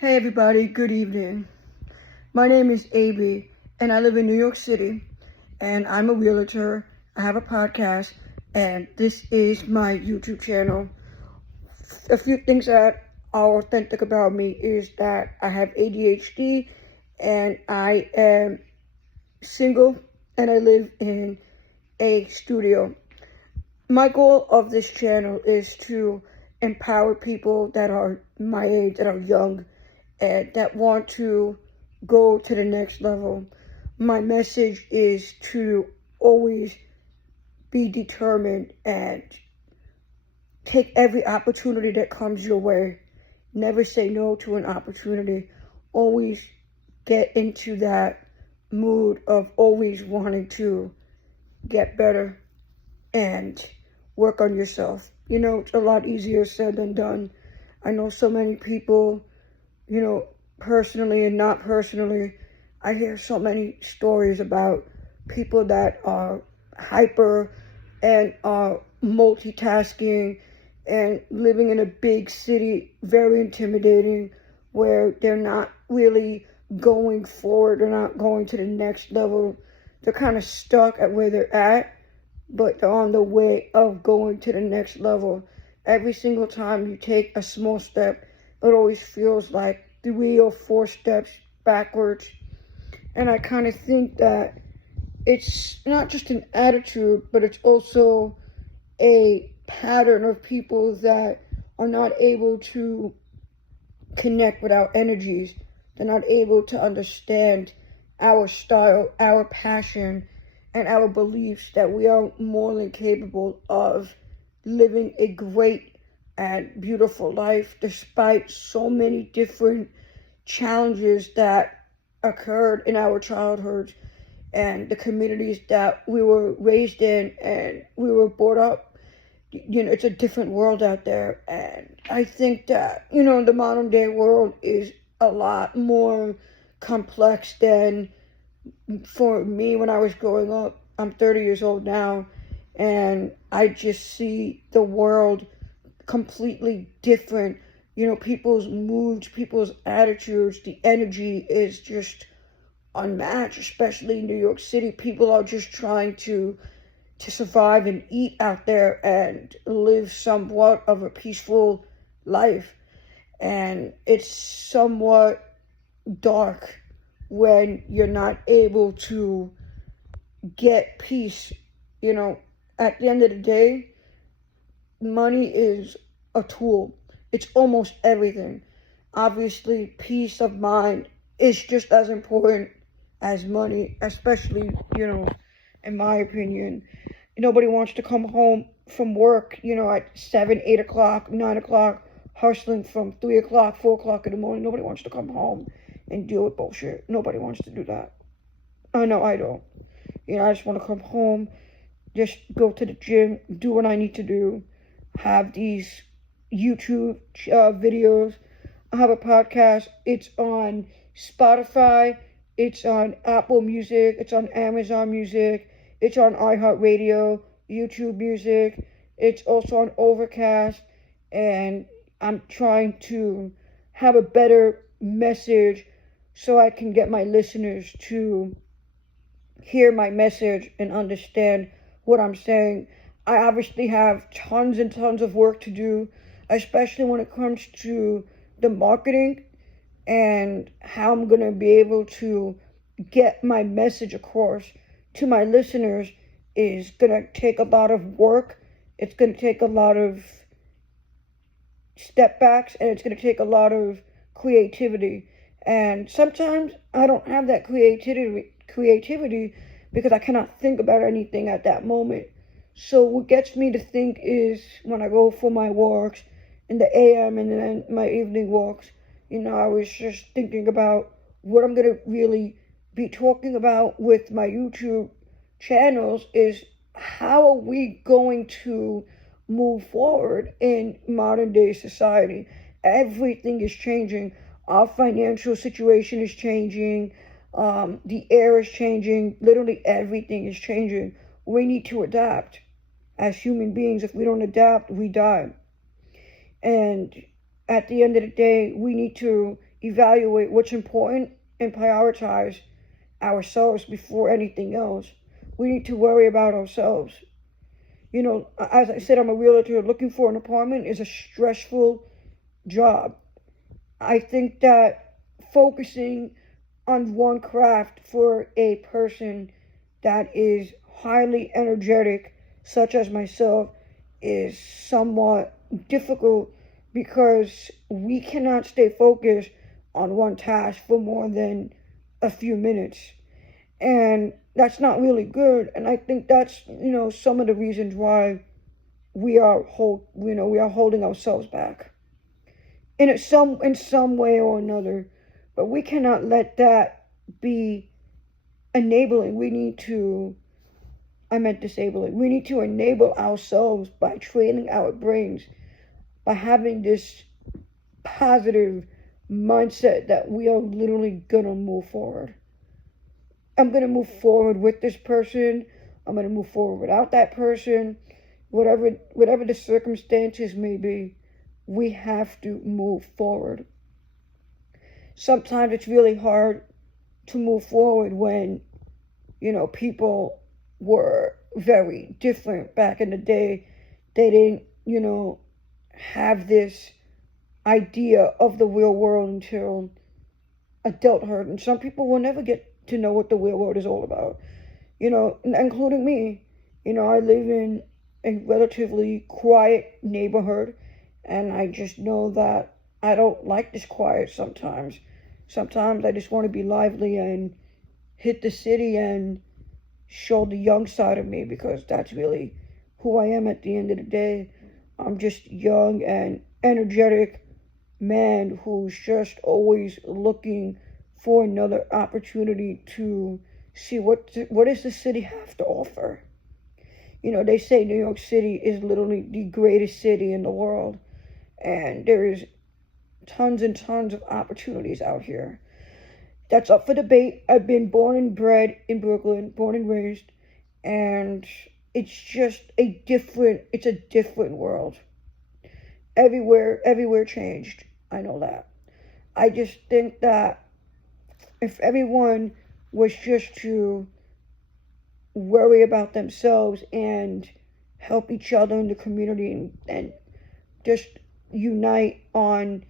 Hey everybody, good evening. My name is Abie and I live in New York City and I'm a realtor. I have a podcast and this is my YouTube channel. A few things that are authentic about me is that I have ADHD and I am single and I live in a studio. My goal of this channel is to empower people that are my age, that are young, and that want to go to the next level. My message is to always be determined and take every opportunity that comes your way. Never say no to an opportunity. Always get into that mood of always wanting to get better and work on yourself. You know, it's a lot easier said than done. I know so many people, personally and not personally, I hear so many stories about people that are hyper and are multitasking and living in a big city, very intimidating, where they're not really going forward, they're not going to the next level. They're kind of stuck at where they're at, but they're on the way of going to the next level. Every single time you take a small step, it always feels like 3 or 4 steps backwards. And I kind of think that it's not just an attitude, but it's also a pattern of people that are not able to connect with our energies. They're not able to understand our style, our passion, and our beliefs that we are more than capable of living a great and beautiful life despite so many different challenges that occurred in our childhood and the communities that we were raised in and we were brought up. It's a different world out there, and I think that the modern day world is a lot more complex than for me when I was growing up. I'm 30 years old now, and I just see the world completely different. People's moods, people's attitudes, the energy is just unmatched, especially in New York City. People are just trying to survive and eat out there and live somewhat of a peaceful life. And it's somewhat dark when you're not able to get peace. At the end of the day, money is a tool. It's almost everything. Obviously, peace of mind is just as important as money, especially, in my opinion. Nobody wants to come home from work, at 7, 8 o'clock, 9 o'clock, hustling from 3 o'clock, 4 o'clock in the morning. Nobody wants to come home and deal with bullshit. Nobody wants to do that. I know I don't. I just want to come home, just go to the gym, do what I need to do, have these YouTube videos. I have a podcast. It's on Spotify. It's on Apple Music. It's on Amazon Music. It's on iHeartRadio, YouTube Music. It's also on Overcast. And I'm trying to have a better message so I can get my listeners to hear my message and understand what I'm saying. I obviously have tons and tons of work to do, especially when it comes to the marketing and how I'm going to be able to get my message across to my listeners is going to take a lot of work. It's going to take a lot of step backs, and it's going to take a lot of creativity. And sometimes I don't have that creativity because I cannot think about anything at that moment. So what gets me to think is when I go for my walks in the AM and then my evening walks, I was just thinking about what I'm going to really be talking about with my YouTube channels is how are we going to move forward in modern day society. Everything is changing. Our financial situation is changing. The air is changing. Literally everything is changing. We need to adapt as human beings. If we don't adapt, we die. And at the end of the day, we need to evaluate what's important and prioritize ourselves before anything else. We need to worry about ourselves. You know, as I said, I'm a realtor. Looking for an apartment is a stressful job. I think that focusing on one craft for a person that is highly energetic, such as myself, is somewhat difficult because we cannot stay focused on one task for more than a few minutes. And that's not really good. And I think that's, some of the reasons why we are holding ourselves back in some way or another. But we cannot let that be enabling. We need to enable ourselves by training our brains, by having this positive mindset that we are literally gonna move forward. I'm gonna move forward with this person. I'm gonna move forward without that person. Whatever the circumstances may be, we have to move forward. Sometimes it's really hard to move forward when, people were very different back in the day. They didn't, have this idea of the real world until adulthood. And some people will never get to know what the real world is all about, including me. I live in a relatively quiet neighborhood, and I just know that I don't like this quiet sometimes. Sometimes I just want to be lively and hit the city and show the young side of me, because that's really who I am at the end of the day. I'm just young and energetic man who's just always looking for another opportunity to see what does the city have to offer. They say New York City is literally the greatest city in the world, and there is tons and tons of opportunities out here. That's up for debate. I've been born and bred in Brooklyn, born and raised, and it's just a different world. Everywhere changed. I know that. I just think that if everyone was just to worry about themselves and help each other in the community and just unite on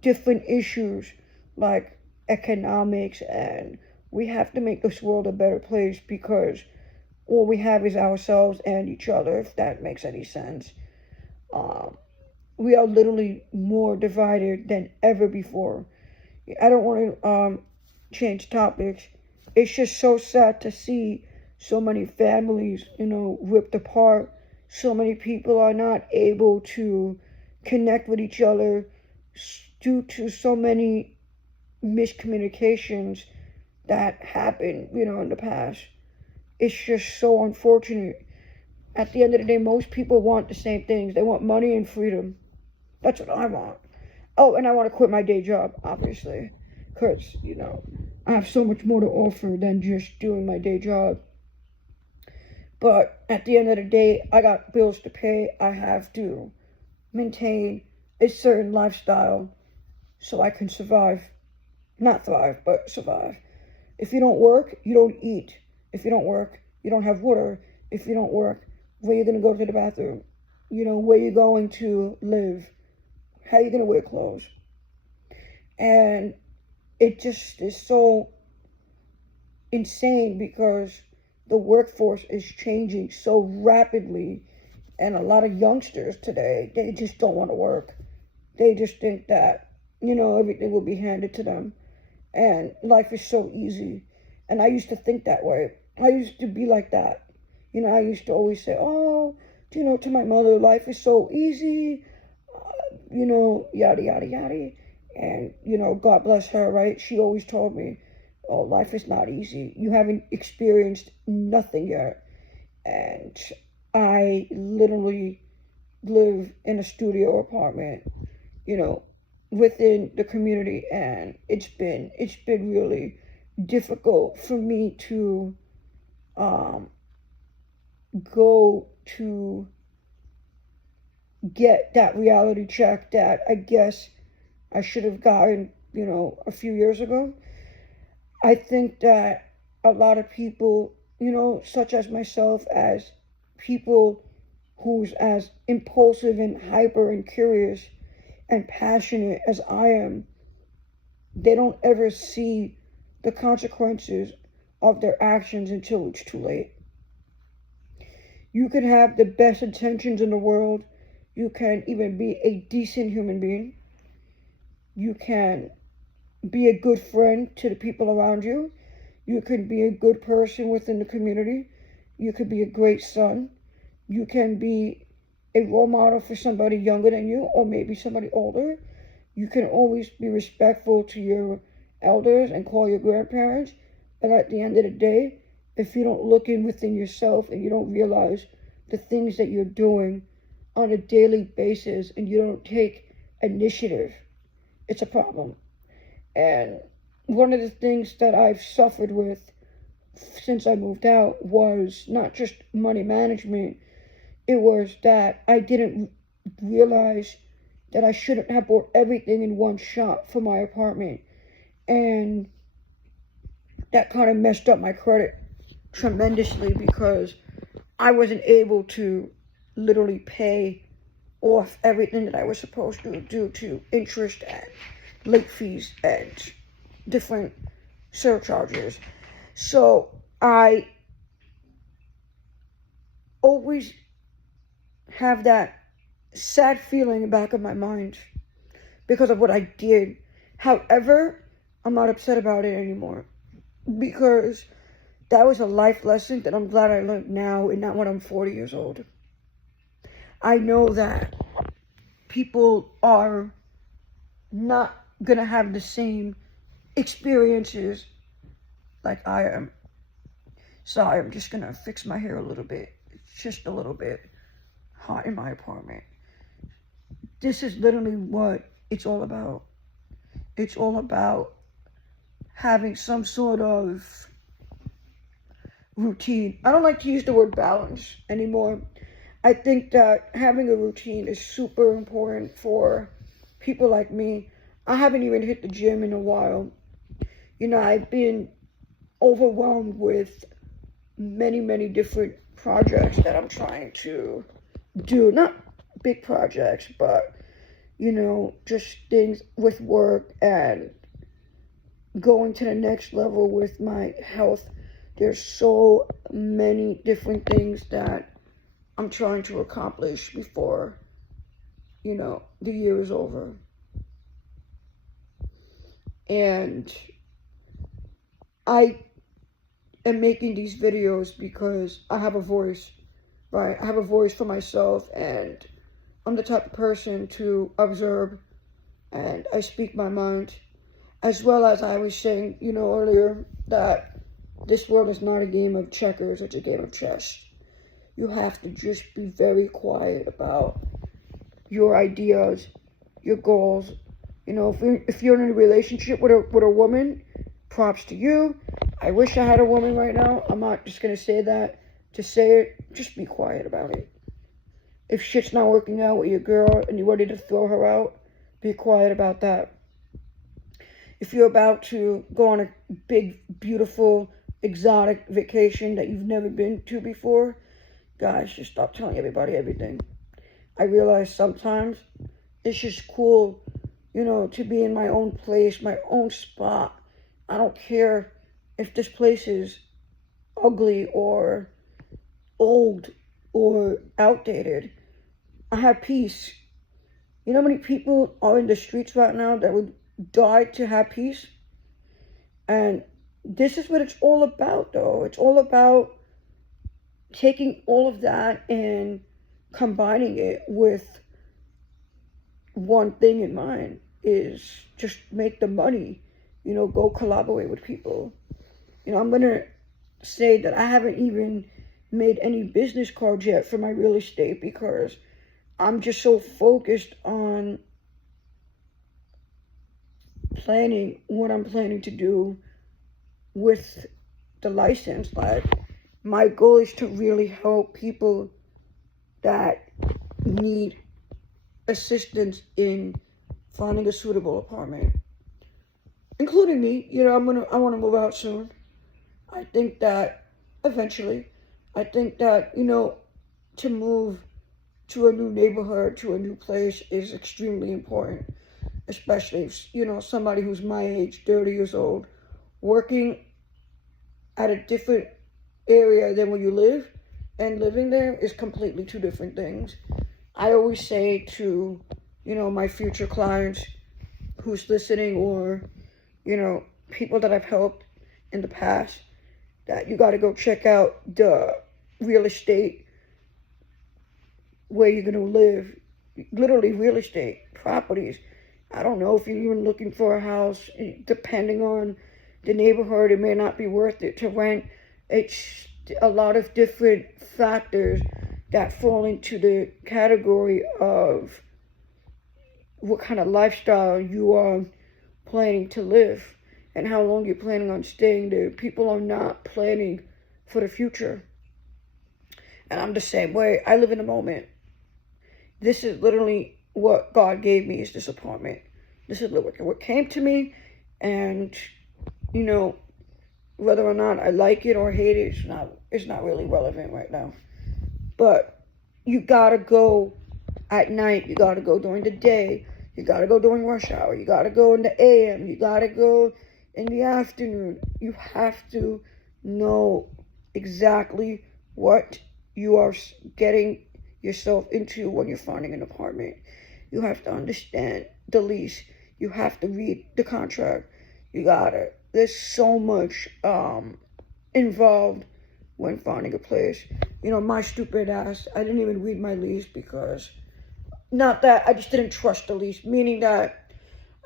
different issues like economics, and we have to make this world a better place, because all we have is ourselves and each other, if that makes any sense. We are literally more divided than ever before. I don't want to change topics. It's just so sad to see so many families, ripped apart. So many people are not able to connect with each other due to so many miscommunications that happened, in the past. It's just so unfortunate. At the end of the day, most people want the same things. They want money and freedom. That's what I want. Oh, and I want to quit my day job, obviously, because, I have so much more to offer than just doing my day job. But at the end of the day, I got bills to pay. I have to maintain a certain lifestyle so I can survive. Not thrive, but survive. If you don't work, you don't eat. If you don't work, you don't have water. If you don't work, where are you going to go to the bathroom? Where are you going to live? How are you going to wear clothes? And it just is so insane because the workforce is changing so rapidly. And a lot of youngsters today, they just don't want to work. They just think that, everything will be handed to them. And life is so easy. And I used to think that way. I used to be like that. I used to always say, to my mother, life is so easy, yada, yada, yada. And, God bless her, right? She always told me, oh, life is not easy. You haven't experienced nothing yet. And I literally live in a studio apartment, within the community, and it's been really difficult for me to go to get that reality check that I guess I should have gotten a few years ago. I think that a lot of people, such as myself, as people who's as impulsive and hyper and curious and passionate as I am, they don't ever see the consequences of their actions until it's too late. You can have the best intentions in the world. You can even be a decent human being. You can be a good friend to the people around you. You can be a good person within the community. You could be a great son. You can be a role model for somebody younger than you, or maybe somebody older. You can always be respectful to your elders and call your grandparents. But at the end of the day, if you don't look in within yourself and you don't realize the things that you're doing on a daily basis and you don't take initiative, it's a problem. And one of the things that I've suffered with since I moved out was not just money management. It was that I didn't realize that I shouldn't have bought everything in one shot for my apartment. And that kind of messed up my credit tremendously, because I wasn't able to literally pay off everything that I was supposed to due to interest and late fees and different surcharges. So I always have that sad feeling in the back of my mind because of what I did. However, I'm not upset about it anymore, because that was a life lesson that I'm glad I learned now and not when I'm 40 years old. I know that people are not going to have the same experiences like I am. Sorry, I'm just going to fix my hair a little bit. It's just a little bit hot in my apartment. This is literally what it's all about. It's all about having some sort of routine. I don't like to use the word balance anymore. I think that having a routine is super important for people like me. I haven't even hit the gym in a while. I've been overwhelmed with many, many different projects that I'm trying to do. Not big projects, but, just things with work and going to the next level with my health. There's so many different things that I'm trying to accomplish before, the year is over. And I am making these videos because I have a voice, right? I have a voice for myself, and I'm the type of person to observe, and I speak my mind. As well as I was saying, earlier, that this world is not a game of checkers, it's a game of chess. You have to just be very quiet about your ideas, your goals. If you're in a relationship with a woman, props to you. I wish I had a woman right now. I'm not just going to say that to say it. Just be quiet about it. If shit's not working out with your girl and you're ready to throw her out, be quiet about that. If you're about to go on a big, beautiful, exotic vacation that you've never been to before, guys, just stop telling everybody everything. I realize sometimes it's just cool, to be in my own place, my own spot. I don't care if this place is ugly or old or outdated. I have peace. You know how many people are in the streets right now that would die to have peace? And this is what it's all about, though. It's all about taking all of that and combining it with one thing in mind, is just make the money, go collaborate with people. I'm going to say that I haven't even made any business cards yet for my real estate, because I'm just so focused on planning what I'm planning to do with the license. Like, my goal is to really help people that need assistance in finding a suitable apartment. including me. I want to move out soon. I think that eventually, I think that, to move to a new neighborhood, to a new place is extremely important, especially if, somebody who's my age, 30 years old, working at a different area than where you live, and living there is completely two different things. I always say to, my future clients who's listening, or, people that I've helped in the past, that you got to go check out the real estate where you're going to live. Literally real estate properties. I don't know if you're even looking for a house. Depending on the neighborhood, it may not be worth it to rent. It's a lot of different factors that fall into the category of what kind of lifestyle you are planning to live and how long you're planning on staying there. People are not planning for the future. And I'm the same way. I live in the moment. This is literally what God gave me, is this apartment. This is what came to me. And, whether or not I like it or hate it, it's not really relevant right now. But you gotta go at night. You gotta go during the day. You gotta go during rush hour. You gotta go in the AM. You gotta go in the afternoon. You have to know exactly what you are getting yourself into when you're finding an apartment. You have to understand the lease. You have to read the contract. There's so much involved when finding a place. My stupid ass, I didn't even read my lease, because, not that I just didn't trust the lease, meaning that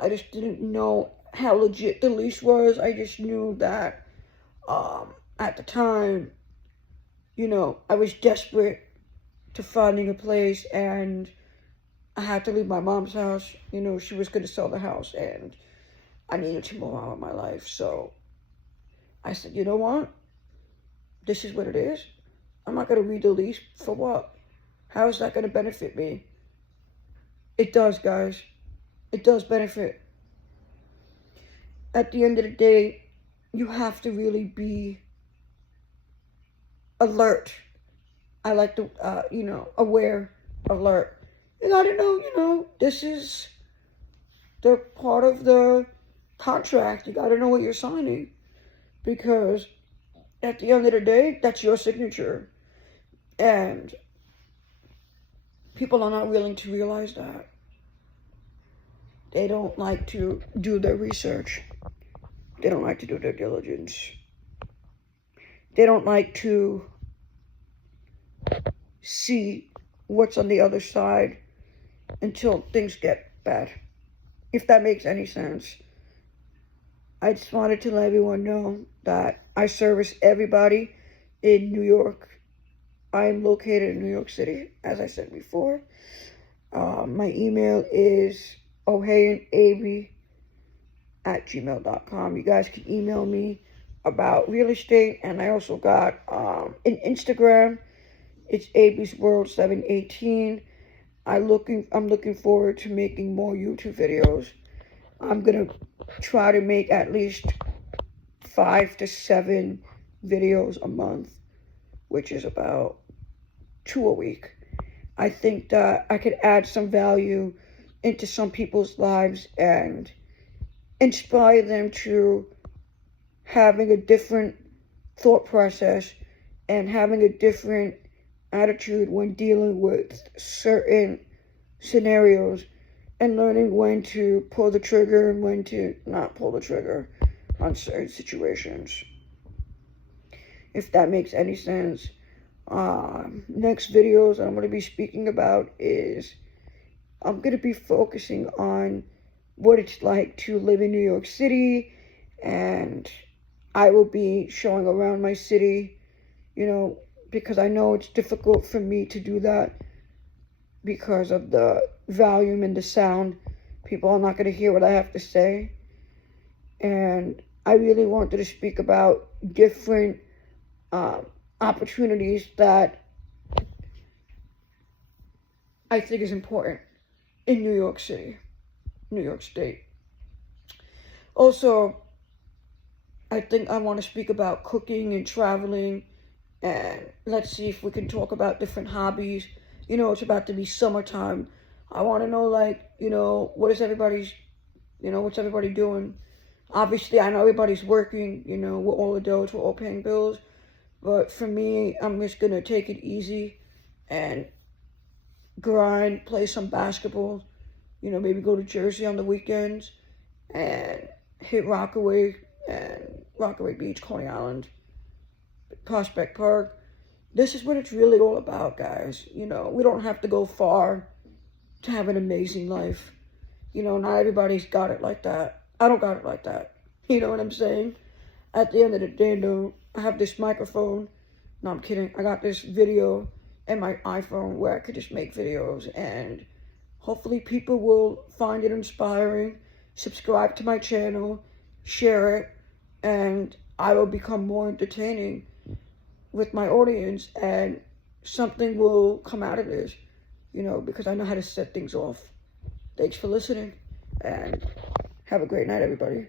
I just didn't know how legit the lease was. I just knew that at the time, I was desperate to finding a place, and I had to leave my mom's house. She was going to sell the house, and I needed to move on with my life. So I said, you know what? This is what it is. I'm not going to read the lease. For what? How is that going to benefit me? It does, guys. It does benefit. At the end of the day, you have to really be alert. I like to, aware, alert. You got to know, this is the part of the contract. You got to know what you're signing, because at the end of the day, that's your signature. And people are not willing to realize that. They don't like to do their research. They don't like to do their diligence. They don't like to see what's on the other side until things get bad. If that makes any sense. I just wanted to let everyone know that I service everybody in New York. I am located in New York City, as I said before. My email is ohayandabie@gmail.com. You guys can email me about real estate, and I also got an Instagram. It's Abie's World 718. I'm looking forward to making more YouTube videos. I'm gonna try to make at least 5 to 7 videos a month, which is about 2 a week. I think that I could add some value into some people's lives and inspire them to having a different thought process and having a different attitude when dealing with certain scenarios, and learning when to pull the trigger and when to not pull the trigger on certain situations. If that makes any sense. Next videos I'm going to be speaking about is, I'm going to be focusing on what it's like to live in New York City, and I will be showing around my city, because I know it's difficult for me to do that because of the volume and the sound. People are not going to hear what I have to say. And I really wanted to speak about different opportunities that I think is important in New York City, New York State. Also, I think I want to speak about cooking and traveling, and let's see if we can talk about different hobbies. You know, it's about to be summertime. I want to know, like, you know, what's everybody doing? Obviously, I know everybody's working, you know, we're all adults, we're all paying bills. But for me, I'm just going to take it easy and grind, play some basketball, you know, maybe go to Jersey on the weekends and hit Rockaway Beach, Coney Island, Prospect Park. This is what it's really all about, guys. You know, we don't have to go far to have an amazing life. You know, not everybody's got it like that. I don't got it like that. You know what I'm saying? At the end of the day, though, I have this microphone. No, I'm kidding. I got this video and my iPhone where I could just make videos, and hopefully people will find it inspiring, subscribe to my channel, share it, and I will become more entertaining with my audience, and something will come out of this, you know, because I know how to set things off. Thanks for listening, and have a great night, everybody.